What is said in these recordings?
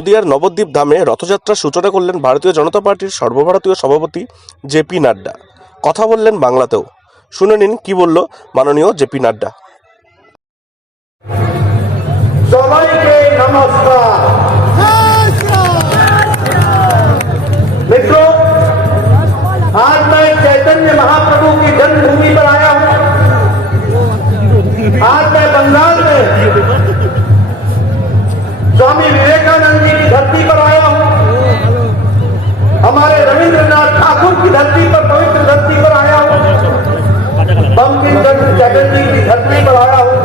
নদিয়ার নবদ্বীপ ধামে রথযাত্রার সূচনা করলেন ভারতীয় জনতা পার্টির সর্বভারতীয় সভাপতি জেপি নাড্ডা। কথা বললেন বাংলাতেও। শুনে নিন কি বলল মাননীয় জেপি নাড্ডা। সবাইকে নমস্কার। मित्रों, आज मैं चैतन्य महाप्रभु की जन्मभूमि पर आया हूं। आज मैं बंगाल में स्वामी विवेकानंद जी की धरती पर आया हूं। हमारे रविंद्रनाथ ठाकुर की धरती पर, पवित्र धरती पर आया हूं। बंकिम चंद्र चटर्जी की धरती पर आया हूं।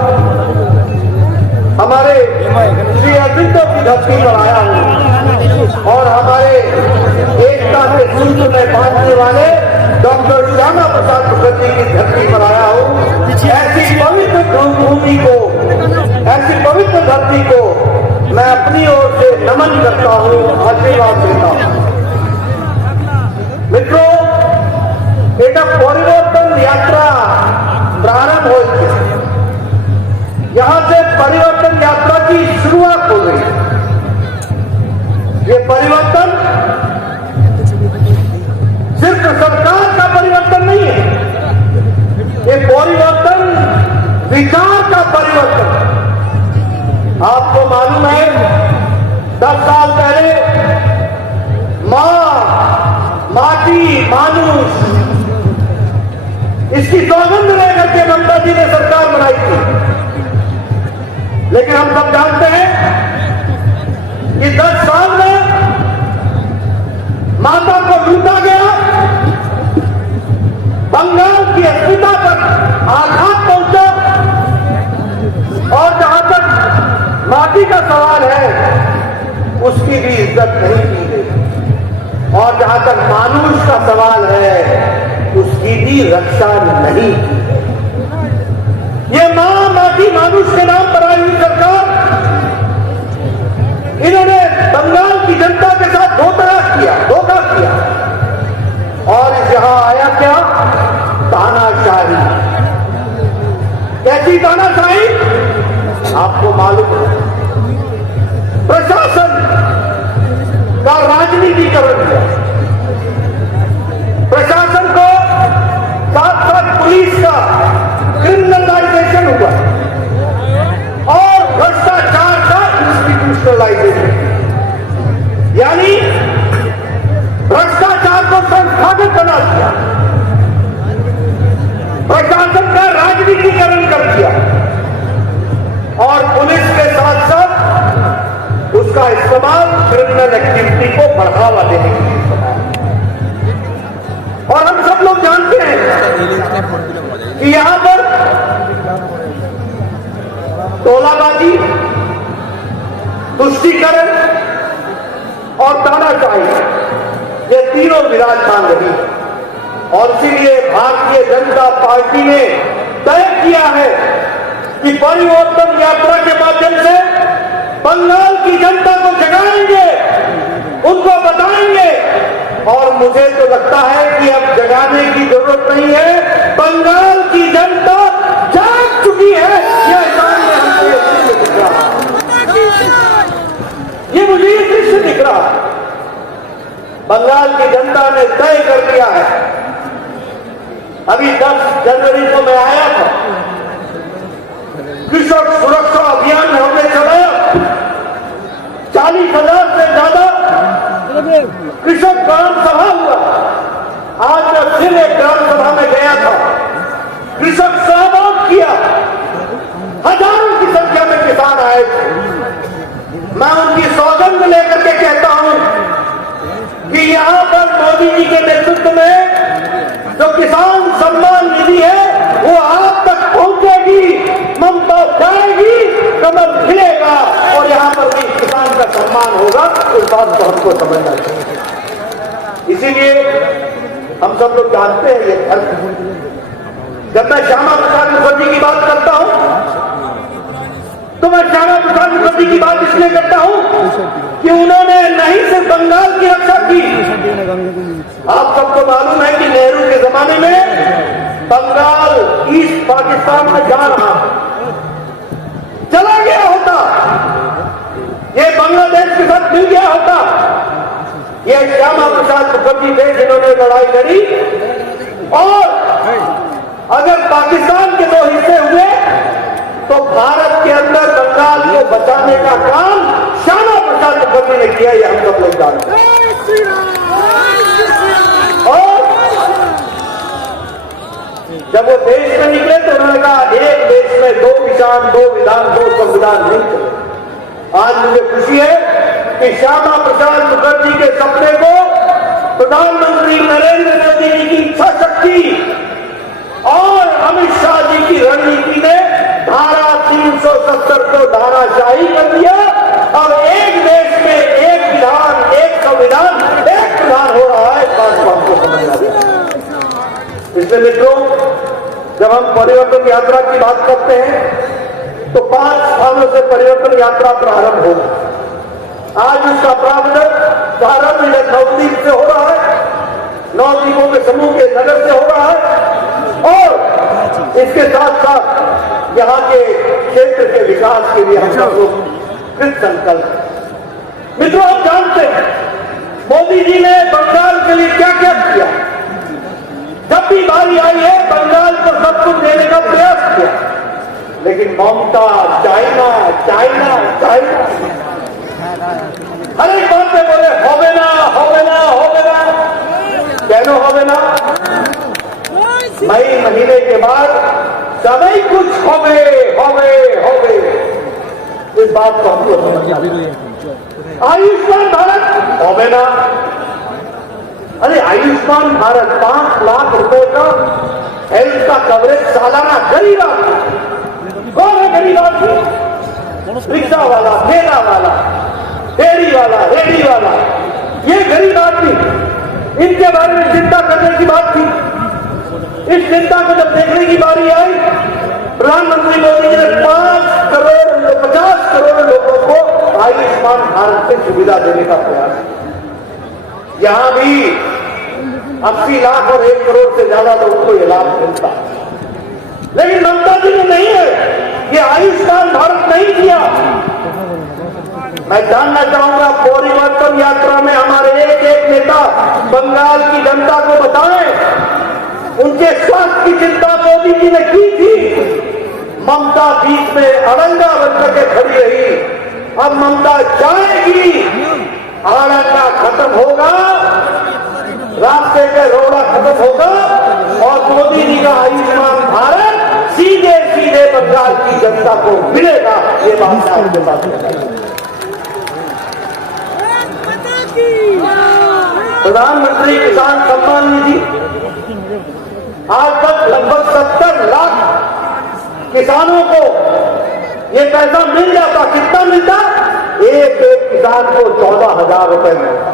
हमारे श्री अरविंदो की धरती पर आया हूं और हमारे एकता के सूत्र में बांधने वाले डॉक्टर श्यामा प्रसाद मुखर्जी की धरती पर आया हूं। ऐसी पवित्र भूमि को, ऐसी पवित्र धरती को मैं अपनी ओर से नमन करता हूं, आशीर्वाद देता हूं। मित्रों, एक परिवर्तन यात्रा प्रारंभ हो गई। यहां से परिवर्तन यात्रा की शुरुआत हो गई। ये परिवर्तन सिर्फ सरकार का परिवर्तन नहीं है, ये परिवर्तन विचार का परिवर्तन। आपको मालूम है 10 साल पहले माटी मानुष इसकी सौगंध लेकर के ममता जी ने सरकार बनाई थी। लेकिन हम सब जानते हैं कि 10 साल में माता को लूटा गया, बंगाल की अस्मिता पर आघात पहुंचा और जहां तक माटी का सवाल है उसकी भी इज्जत नहीं की गई और जहां तक मानुष का सवाल है उसकी भी रक्षा नहीं की गई। ये माटी मानुष के नाम पर आई हुई सरकार, इन्होंने बंगाल की जनता के साथ धोखा किया और यहां आया क्या? तानाशाही। कैसी तानाशाही? आपको मालूम है, प्रशासन का राजनीतिकरण किया, प्रशासन को साथ साथ पुलिस का क्रिमिनलाइजेशन हुआ और भ्रष्टाचार का इंस्टीट्यूशनलाइजेशन, यानी भ्रष्टाचार को संस्थागत बना दिया, प्रशासन का राजनीतिकरण कर दिया और पुलिस के साथ साथ उसका इस्तेमाल क्रिमिनल एक्टिविटी को बढ़ावा देने के लिए इस्तेमाल। और हम सब लोग जानते हैं कि यहां पर तोलाबाजी, तुष्टीकरण और तानाशाही ये तीनों विराजमान रही और इसीलिए भारतीय जनता पार्टी ने तय किया है कि परिवर्तन यात्रा के माध्यम से बंगाल की जनता को जगाएंगे, उनको बताएंगे और मुझे तो लगता है कि अब जगाने की जरूरत नहीं है, बंगाल की जनता जाग चुकी है। यह सामने हमको ये दृश्य दिख रहा है, ये मुझे ये दृश्य दिख रहा है। बंगाल की जनता ने तय कर दिया है। अभी 10 जनवरी को मैं आया था, कृषक सुरक्षा अभियान हमने चलाया, 40,000 से ज्यादा कृषक ग्राम सभा हुआ। आज मैं फिर एक ग्राम सभा में गया था, कृषक सहभाग किया, हजारों की संख्या में किसान आए थे। मैं उनकी सौगंध लेकर के कहता हूं कि यहां पर मोदी जी के नेतृत्व में जो किसान सम्मान निधि है वो आप तक पहुंचेगी, ममता जाएगी, कमल खिलेगा और यहां पर भी किसान का सम्मान होगा। इस बात को हमको समझना चाहिए। इसीलिए हम सब लोग जानते हैं ये फर्क। जब मैं श्यामा प्रसाद मुखर्जी की बात करता हूं तो मैं श्यामा प्रसाद मुखर्जी की बात इसलिए करता हूं कि उन्होंने नहीं सिर्फ बंगाल की रक्षा की। आप सबको मालूम है कि नेहरू के जमाने में बंगाल ईस्ट पाकिस्तान में जा रहा चला गया होता ये बांग्लादेश के साथ मिल गया होता। ये श्यामा प्रसाद मुखर्जी थे जिन्होंने लड़ाई लड़ी, और अगर पाकिस्तान के 2 हिस्से हुए तो भारत के अंदर बंगाल को बचाने का काम श्यामा प्रसाद मुखर्जी ने किया, ये हम सब लोग जानते हैं। और जब वो देश में निकले तो उन्होंने कहा एक देश में 2 किसान 2 विधान 2 संविधान नहीं चले। आज मुझे खुशी है कि श्यामा प्रसाद मुखर्जी के सपने को प्रधानमंत्री नरेंद्र मोदी जी की इच्छा शक्ति और अमित शाह जी की रणनीति ने धारा 370 को धाराशाही कर दिया। अब एक देश में एक विधान, एक संविधान, एक प्रधान हो रहा है। इस बात को हमको समझना चाहिए। इसलिए मित्रों, जब हम परिवर्तन यात्रा की बात करते हैं तो 5 स्थानों से परिवर्तन यात्रा प्रारंभ होगी। आज उसका प्रारंभ नवद्वीप से हो रहा है, 9 द्वीपों के समूह के नगर से हो रहा है, और इसके साथ साथ यहाँ के क्षेत्र के विकास के लिए हम सब लोग कृत संकल्प हैं। मित्रों, आप जानते हैं मोदी जी ने बंगाल के लिए क्या क्या किया। जब भी बारी आई है बंगाल को सब कुछ देने का प्रयास किया, लेकिन ममता चाइना चाइना चाइना हर एक बात में बोले होवे ना होवे ना होवे ना। कहना होवे ना, मई महीने के बाद सभी कुछ होवे होवे होवे। इस बात को हम लोग समझना चाहिए। आयुष्मान भारत होवे ना, अरे आयुष्मान भारत 5 लाख रुपए का हेल्थ का कवरेज सालाना गरीब आदमी। कौन है गरीब आदमी? रिक्शा वाला, ठेला वाला, फेरी वाला, रेडी वाला, ये गरीब आदमी। इनके बारे में चिंता करने की बात थी। इस चिंता को जब देखने की बारी आई, प्रधानमंत्री मोदी जी ने 50 करोड़ लोगों को आयुष्मान भारत से सुविधा देने का प्रयास किया। यहां भी 80 लाख और 1 करोड़ से ज्यादा लोगों को यह लाभ मिलता, लेकिन ममता जी ने नहीं है, ये आयुष्मान भारत नहीं किया। मैं जानना चाहूंगा परिवर्तन यात्रा में हमारे एक एक नेता बंगाल की जनता को बताएं, उनके स्वास्थ्य की चिंता मोदी जी ने की थी। ममता बीच में अड़ंगा बनकर के खड़ी रही। अब ममता जाएगी, अड़ंगा खत्म होगा, रास्ते पे रोड़ा खत्म होगा, और मोदी जी का आयुष्मान भारत सीधे सीधे बंगाल की जनता को मिलेगा। ये बात आपके साथ बताइए। प्रधानमंत्री किसान सम्मान निधि आज तक लगभग 70 लाख किसानों को ये पैसा मिल जाता। कितना मिलता? एक किसान को 14,000 रुपए मिलता।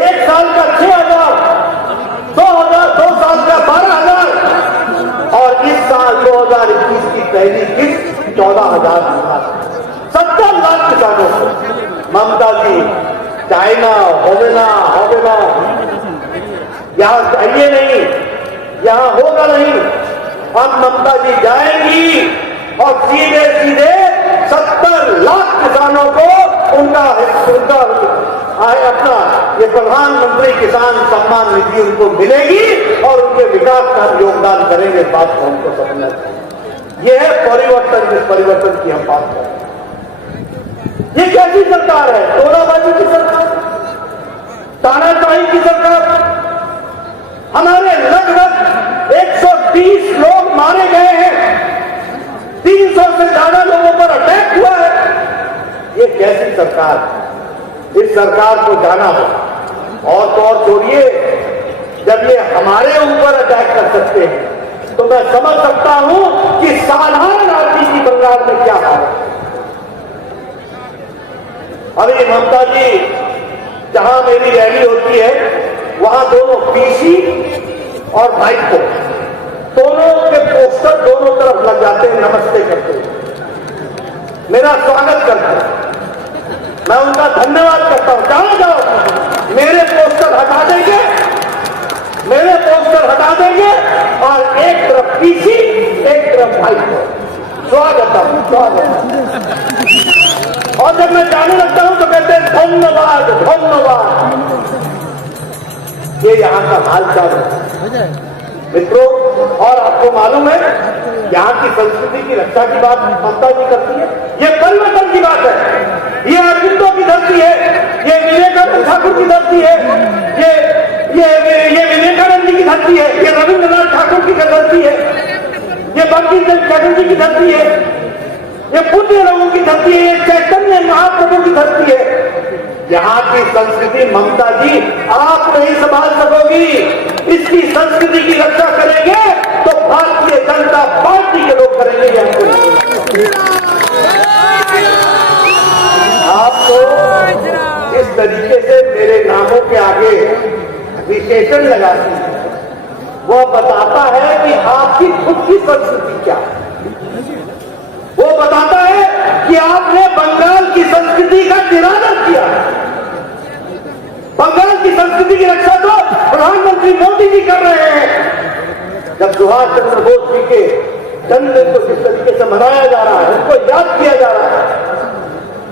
1 साल का 6,000, 2,000, 2 साल का 12,000, और इस साल 2021 की पहली किस्त 14,000 मिला। 70 लाख किसानों को। ममता जी चाइना होवेना होवेना यहां चाहिए नहीं, यहां होगा नहीं। अब ममता जी जाएंगी और सीधे सीधे 70 लाख किसानों को उनका अपना ये प्रधानमंत्री किसान सम्मान निधि उनको मिलेगी और उनके विकास का योगदान करेंगे। बात को हमको समझना चाहिए। यह है परिवर्तन, जिस परिवर्तन की हम बात कर रहे हैं। ये कैसी सरकार है? तोलाबाजी की सरकार, तानाशाही की सरकार। हमारे लगभग 130 लोग मारे गए हैं, 300 से ज्यादा लोगों पर अटैक हुआ है। ये कैसी सरकार है? इस सरकार को जाना हो। और तो और छोड़िए, जब ये हमारे ऊपर अटैक कर सकते हैं तो मैं समझ सकता हूं कि साधारण आदमी की बंगाल में क्या हाल है। अभी ममता जी जहां मेरी रैली होती है वहां दोनों पीसी और भाईको दोनों के पोस्टर दोनों तरफ लग जाते हैं, नमस्ते करते हैं, मेरा स्वागत करते हैं। मैं उनका धन्यवाद करता हूं। जहां जाओ मेरे पोस्टर हटा देंगे, मेरे पोस्टर हटा देंगे, और एक तरफ पीसी एक तरफ भाईको। स्वागत स्वागत। और जब मैं जाने लगता हूं तो कहते हैं धन्यवाद धन्यवाद। ये यहां का हालचाल है मित्रों। और आपको मालूम है यहाँ की संस्कृति की रक्षा की बात ममता जी करती है, ये परिवर्तन की बात है। ये अरविंदो की धरती है, ये विवेकानंद ठाकुर की धरती है, ये विवेकानंद जी की धरती है, ये रविंद्रनाथ ठाकुर की धरती है, ये बंकिम चंद्र चटर्जी की धरती है, ये पुण्य लोगों की धरती है, ये चैतन्य महाप्रभु की धरती है। यहाँ की संस्कृति ममता जी आप नहीं संभाल सकोगी। इसकी संस्कृति की रक्षा करेंगे तो भारतीय जनता पार्टी के लोग करेंगे। आप तो इस तरीके से मेरे नामों के आगे विशेषण लगाती है, वो बताता है कि आपकी खुद की संस्कृति क्या है। वो बताता है कि आपने बंगाल की संस्कृति का निरादर किया। बंगाल की संस्कृति की रक्षा तो प्रधानमंत्री मोदी जी कर रहे हैं। जब सुभाष चंद्र बोस जी के जन्मदिन को जिस तरीके से मनाया जा रहा है, उनको याद किया जा रहा है।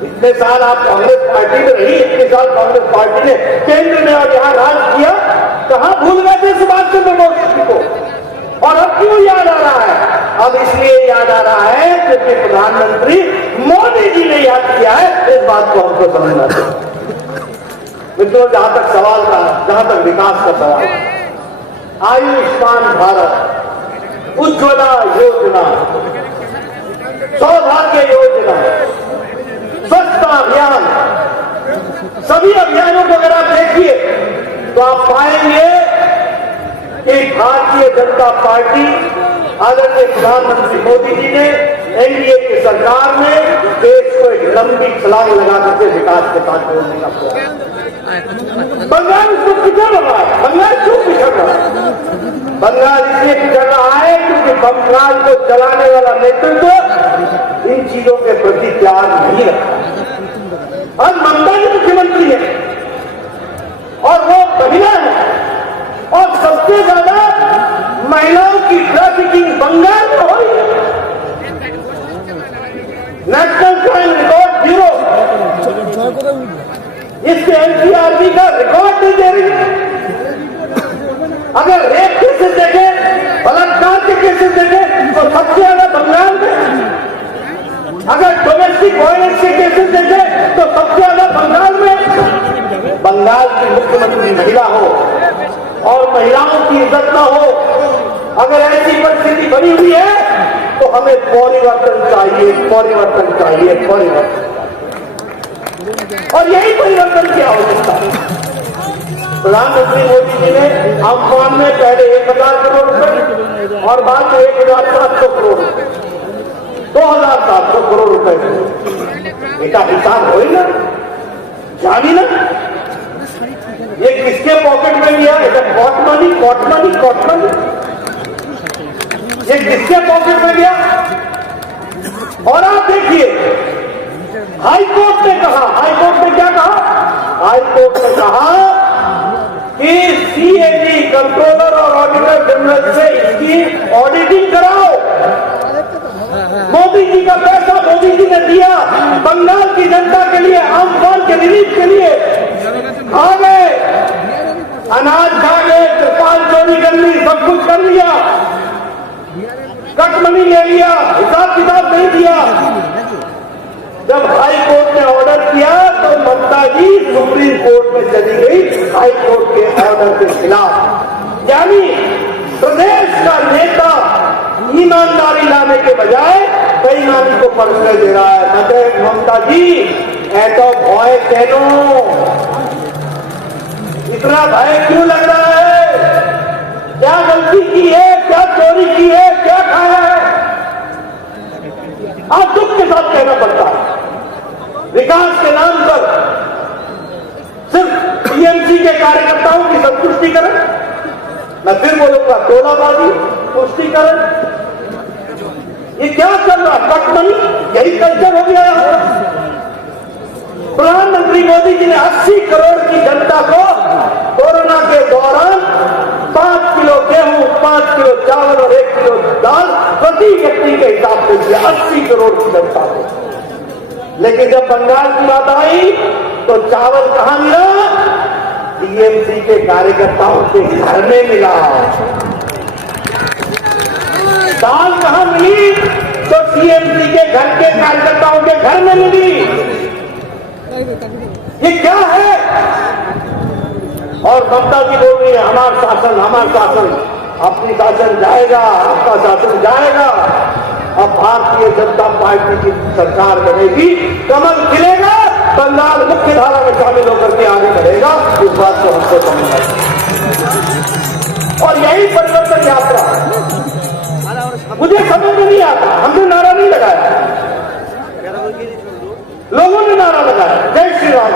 इतने साल आप कांग्रेस पार्टी में रही, इतने साल कांग्रेस पार्टी ने केंद्र में और यहाँ राज किया, कहां भूल गए थे सुभाष चंद्र बोस जी को? और अब क्यों याद आ रहा है? अब इसलिए याद आ रहा है क्योंकि प्रधानमंत्री मोदी जी ने याद किया है। इस बात को हमको समझना चाहिए मित्रों। जहां तक सवाल का, जहां तक विकास का सवाल, आयुष्मान भारत, उज्ज्वला योजना, सौभाग्य योजना, स्वच्छता अभियान, सभी अभियानों को अगर आप देखिए तो आप पाएंगे कि भारतीय जनता पार्टी आदरणीय प्रधानमंत्री मोदी जी ने एनडीए की सरकार में देश को एक लंबी छलांग लगा करके विकास के साथ जोड़ने का प्रयास। बंगाल इसको पिछड़ रहा है। बंगाल क्यों पिछड़ रहा है? बंगाल इसलिए पिछड़ रहा है क्योंकि बंगाल को चलाने वाला नेतृत्व इन चीजों के प्रति प्यार नहीं रखता। आज ममता जी मुख्यमंत्री है और वो महिला है, और सबसे ज्यादा महिलाओं की ट्रैफिकिंग बंगाल में हो रही है। नेशनल क्राइम रिकॉर्ड ब्यूरो इसके एनसीआरबी का रिकॉर्ड नहीं दे रही है। अगर रेप केसेस देखे, बलात्कार के केसेस देखे तो सबसे ज्यादा बंगाल में। अगर डोमेस्टिक वायलेंस के केसेस देखे तो सबसे ज्यादा बंगाल में। बंगाल की मुख्यमंत्री महिला हो और महिलाओं की इज्जत न हो, अगर ऐसी परिस्थिति बनी हुई है तो हमें परिवर्तन चाहिए, परिवर्तन चाहिए, परिवर्तन। और यही परिवर्तन की आवश्यकता है। प्रधानमंत्री मोदी जी ने अम्फान में पहले 1000 करोड़ रुपए और बाद में 1700 करोड़ रुपए, 2700 करोड़ रुपए बेटा हिसाब हो ना, जानी ना ये किसके पॉकेट में गया? Caught money, caught money, caught money. ये किसके पॉकेट में गया? और आप देखिए हाईकोर्ट ने कहा, हाईकोर्ट ने क्या कहा? हाईकोर्ट ने कहा कि सीएजी कंट्रोलर और ऑडिटर जनरल से इसकी ऑडिटिंग कराओ। मोदी जी का पैसा मोदी जी ने दिया बंगाल की जनता के लिए, अम्फान के रिलीफ के लिए। खा गए, अनाज खा गए, त्रिपाल चोरी कर ली, सब कुछ कर लिया, कट मनी ले लिया, हिसाब किताब नहीं दिया। जब हाई कोर्ट ने ऑर्डर किया तो ममता जी सुप्रीम कोर्ट में चली गई हाई कोर्ट के ऑर्डर के खिलाफ। यानी प्रदेश का नेता ईमानदारी लाने के बजाय बेईमानी को परिचय दे रहा है। ममता जी ऐसा भय कहनो, इतना भय क्यों लग रहा है? क्या गलती की है? क्या चोरी की है? क्या खाया है? आप दुख के साथ कहना पड़ता है। विकास के नाम पर सिर्फ टीएमसी के कार्यकर्ताओं की संतुष्टि करें, मैं फिर बोलूंगा टोलाबाजी, तुष्टिकरण, ये क्या चल रहा? कटमनी, यही कल्चर हो गया है। प्रधानमंत्री मोदी जी ने 80 करोड़ की जनता को कोरोना के दौरान 5 किलो गेहूं, 5 किलो चावल और 1 किलो दाल प्रति व्यक्ति के हिसाब से दिया। 80 करोड़ की जनता को लेकिन जब बंगाल की बात आई तो चावल कहां मिला? टीएमसी के कार्यकर्ताओं के घर में मिला। दाल कहां मिली? तो टीएमसी के घर के कार्यकर्ताओं के घर में मिली। ये क्या है? और ममता जी बोल रही है हमारा शासन, हमारा शासन। अपनी शासन जाएगा, आपका शासन जाएगा। अब भारतीय जनता पार्टी की सरकार बनेगी, कमल खिलेगा, बंगाल मुख्य धारा में शामिल होकर के आगे बढ़ेगा। इस बात को हमको समझना है। और यही परिवर्तन यात्रा मुझे समझ में नहीं आता। हमने नारा नहीं लगाया, लोगों ने नारा लगाया जय श्री राम।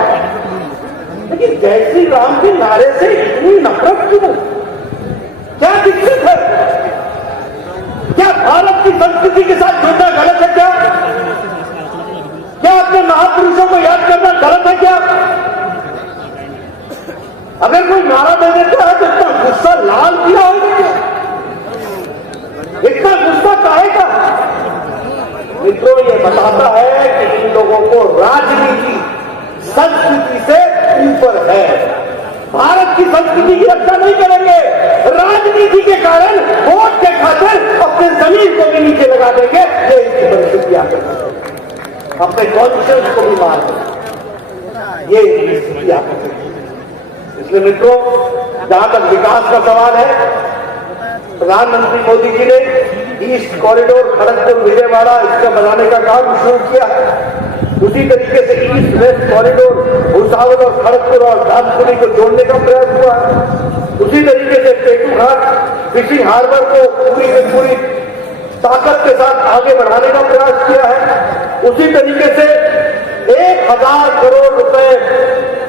लेकिन जय श्री राम के नारे से इतनी नफरत क्यों? क्या दिक्कत है? क्या भारत की संस्कृति के साथ जुड़ना गलत है? क्या अपने महापुरुषों को याद करना गलत है? क्या अगर कोई नारा दे देता है तो इतना गुस्सा लाल किया होगा क्या? इतना गुस्सा काहे का? मित्रों, ये बताता है कि इन लोगों को राजनीति संस्कृति से ऊपर है। भारत की संस्कृति की रक्षा नहीं करेंगे, राजनीति के कारण वोट के खातिर अपने जमीन को भी नीचे लगा देंगे। ये इनकी परिस्थिति आकर अपने कॉन्शियस को भी मार देंगे। ये इनकी स्थिति आकर। इसलिए मित्रों, जहां तक विकास का सवाल है, प्रधानमंत्री मोदी जी ने ईस्ट कॉरिडोर खड़गपुर विजयवाड़ा इसका बनाने का काम शुरू किया। उसी तरीके से ईस्ट वेस्ट कॉरिडोर भुसावल और खड़गपुर और दानपुरी को जोड़ने का प्रयास हुआ। उसी तरीके से पेटूघाट फिशिंग हार्बर को पूरी की पूरी ताकत के साथ आगे बढ़ाने का प्रयास किया है। उसी तरीके से 1000 करोड़ रुपए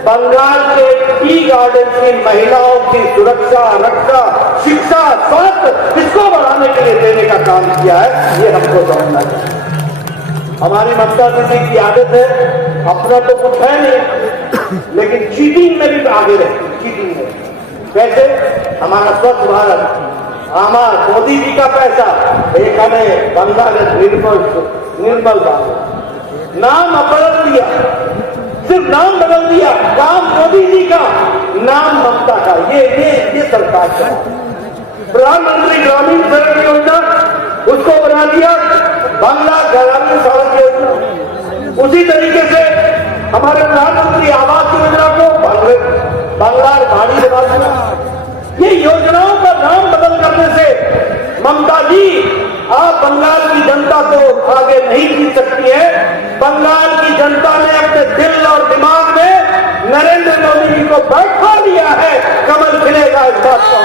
बंगाल के टी गार्डन की महिलाओं की सुरक्षा, रक्षा, शिक्षा, स्वास्थ्य इसको बढ़ाने के लिए देने का काम किया है। ये हमको समझना चाहिए। हमारी ममता दीदी की आदत है, अपना तो कुछ है नहीं, लेकिन चीटिंग में भी आगे रहती है। चीटिंग में कैसे? हमारा स्वच्छ भारत, हमारा मोदी जी का पैसा, एक हमें बांग्लादेश निर्मल भारत नाम बदल दिया, सिर्फ नाम बदल दिया। काम मोदी जी का, नाम ममता का। ये सरकार का। प्रधानमंत्री ग्रामीण सड़क योजना उसको बना दिया बांग्ला ग्रामीण सड़क योजना। उसी तरीके से हमारे प्रधानमंत्री आवास योजना को बांग्ला भाड़ी बना दिया। ये योजनाओं का नाम बदल करने से ममता जी आप बंगाल की जनता को आगे नहीं जीत सकती है। बंगाल की जनता ने अपने दिल और दिमाग में नरेंद्र मोदी जी को बैठा लिया है। कमल खिलेगा, इस बात को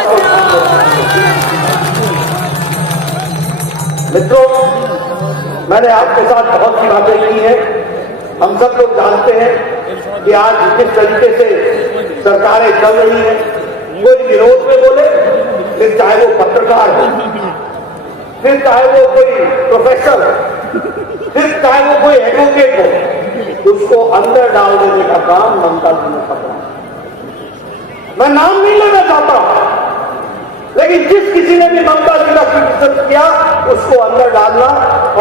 मित्रों, मैंने आपके साथ बहुत सी बातें की हैं। हम सब लोग जानते हैं कि आज जिस तरीके से सरकारें चल रही हैं, कोई विरोध में बोले, फिर चाहे वो पत्रकार हो, फिर चाहे वो कोई प्रोफेसर हो, फिर चाहे वो कोई एडवोकेट हो, उसको अंदर डाल देने का काम ममता जी ने पकड़ा। मैं नाम नहीं लेना चाहता, लेकिन जिस किसी ने भी ममता जी का क्रिटिसिज्म किया उसको अंदर डालना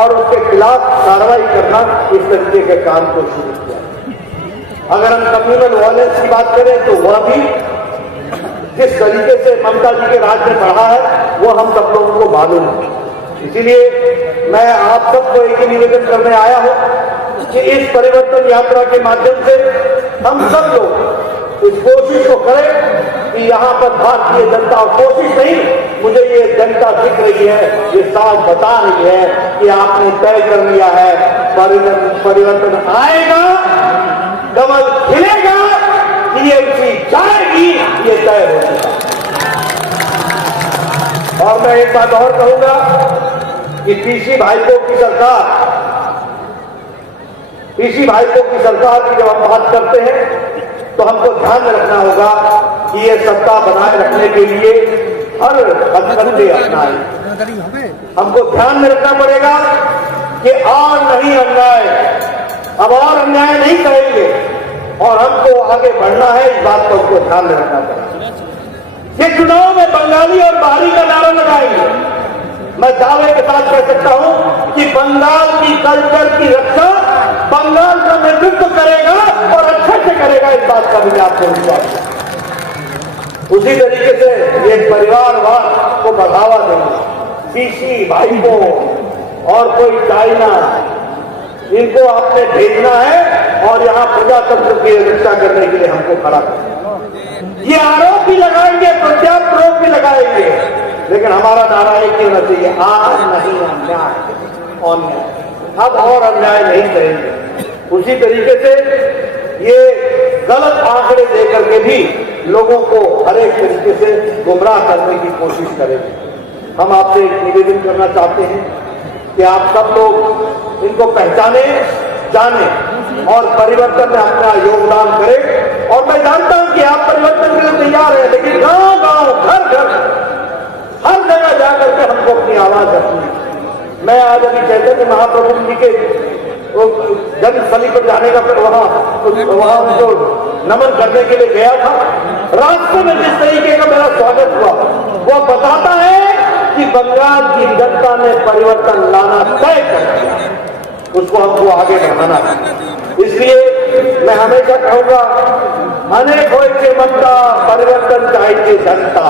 और उसके खिलाफ कार्रवाई करना, इस तरीके के काम को शुरू किया। अगर हम कम्युनल वायलेंस की बात करें तो वह भी जिस तरीके से ममता जी के राज में बढ़ा है वो हम सब लोगों को मालूम है। इसीलिए मैं आप सबको एक ही निवेदन करने आया हूं कि इस परिवर्तन यात्रा के माध्यम से हम सब लोग इस कोशिश को करें कि यहाँ पर भारतीय जनता, कोशिश नहीं, मुझे ये जनता दिख रही है, ये साफ बता रही है कि आपने तय कर लिया है परिवर्तन आएगा, कमल खिलेगा, टीएमसी जाएगी, ये तय हो चुका। और मैं एक बात और कहूंगा कि पीसी भाइपों की सरकार की जब हम बात करते हैं तो हमको ध्यान रखना होगा कि ये सत्ता बनाए रखने के लिए हर हथकंडे अपनाए। हमको ध्यान में रखना पड़ेगा कि और नहीं अन्याय, अब और अन्याय नहीं करेंगे और हमको आगे बढ़ना है। इस बात को हमको ध्यान में रखना पड़ेगा। ये चुनाव में बंगाली और बाहरी का नारा लगाएंगे। मैं दावे के साथ कह सकता हूं कि बंगाल की कल्चर की रक्षा बंगाल का नेतृत्व करेगा और अच्छे से करेगा, इस बात का भी आपको विश्वास है। उसी तरीके से ये परिवारवाद को बढ़ावा देंगे, पीसी भाइयों और कोई चाइना, इनको आपने भेजना है और यहाँ प्रजातंत्र की रक्षा करने के लिए हमको खड़ा करना। ये आरोप भी लगाएंगे, प्रत्यारोप भी लगाएंगे, लेकिन हमारा नारा एक ही होना चाहिए, आज नहीं अन्याय और न्याय, अब और अन्याय नहीं करेंगे। उसी तरीके से ये गलत आंकड़े देकर के भी लोगों को हर एक तरीके से गुमराह करने की कोशिश करेंगे। हम आपसे एक निवेदन करना चाहते हैं कि आप सब लोग इनको पहचाने, जाने और परिवर्तन में अपना योगदान करें। और मैं जानता हूं कि आप परिवर्तन के लिए तैयार हैं, लेकिन गांव-गांव, घर-घर, हर जगह जाकर के हमको अपनी आवाज रखनी है। मैं आज अभी चैतन्य महाप्रभु जी के जन्मस्थली पर जाने का वहां उनको नमन करने के लिए गया था। रास्ते में जिस तरीके का मेरा स्वागत हुआ, वो बताता है कि बंगाल की जनता ने परिवर्तन लाना तय कर दिया, उसको हमको आगे बढ़ाना है। इसलिए मैं हमेशा कहूंगा, अनेक होइछे मनता परिवर्तन चाहिए जनता,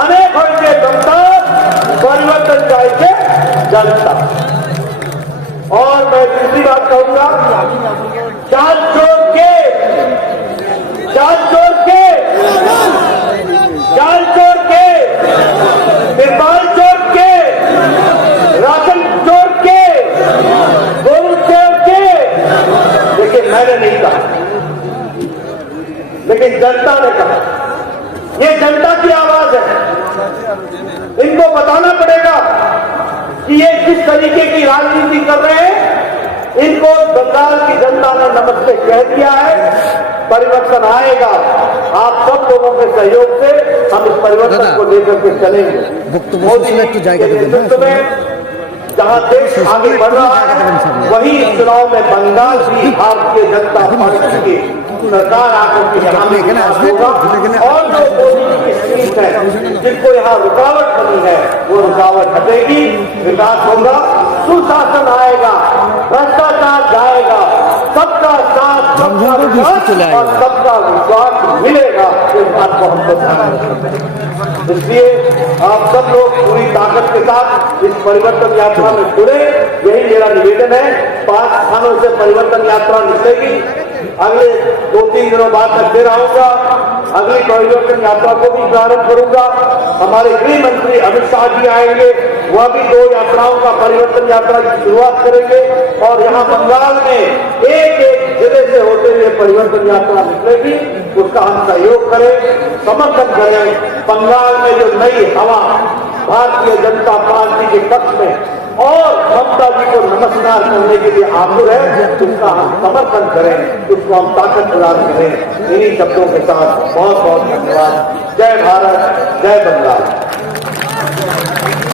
अनेक होइछे जनता परिवर्तन चाहिए जनता। और मैं दूसरी बात कहूंगा, चाल छोड़ के तिरपाल छोड़ के, राशन छोड़ के, गोरू छोड़ के, लेकिन मैंने नहीं कहा, लेकिन जनता ने कहा। ये जनता की आवाज है, इनको बताना पड़ेगा कि ये किस तरीके की राजनीति कर रहे हैं। इनको बंगाल की जनता ने नमस्ते कह दिया है, परिवर्तन आएगा। आप सब लोगों के सहयोग से हम इस परिवर्तन को लेकर के चलेंगे। मोदी जी के नेतृत्व में जहां देश आगे बढ़ रहा है, वही इस चुनाव में बंगाल की भारतीय जनता पार्टी की सरकार आकर के यहाँ होगा। और जो मोदी जी की सीट है, जिनको यहाँ रुकावट बनी है, वो रुकावट हटेगी, विकास होगा, सुशासन आएगा, भ्रष्टाचार जाएगा, सबका साथ, सबका विकास और सबका विश्वास मिलेगा। इस बात को हमको ध्यान रखना है। इसलिए आप सब लोग पूरी ताकत के साथ इस परिवर्तन यात्रा में जुड़े, यही मेरा निवेदन है। 5 स्थानों से परिवर्तन यात्रा निकलेगी। अगले 2-3 दिनों बाद मैं फिर आऊंगा, अगली परिवर्तन यात्रा को भी प्रारंभ करूंगा। हमारे गृह मंत्री अमित शाह जी आएंगे, वह भी 2 यात्राओं का परिवर्तन यात्रा की शुरुआत करेंगे। और यहाँ बंगाल में एक जिले से होते हुए परिवर्तन यात्रा निकलेगी, उसका हम सहयोग करें, समर्थन करें। बंगाल में जो नई हवा भारतीय जनता पार्टी के पक्ष में और ममता जी को नमस्कार करने के लिए आतुर है, उसका हम समर्थन करें, उसको हम ताकत प्रदान करें। इन्हीं शब्दों के साथ बहुत बहुत धन्यवाद। जय भारत, जय बंगाल।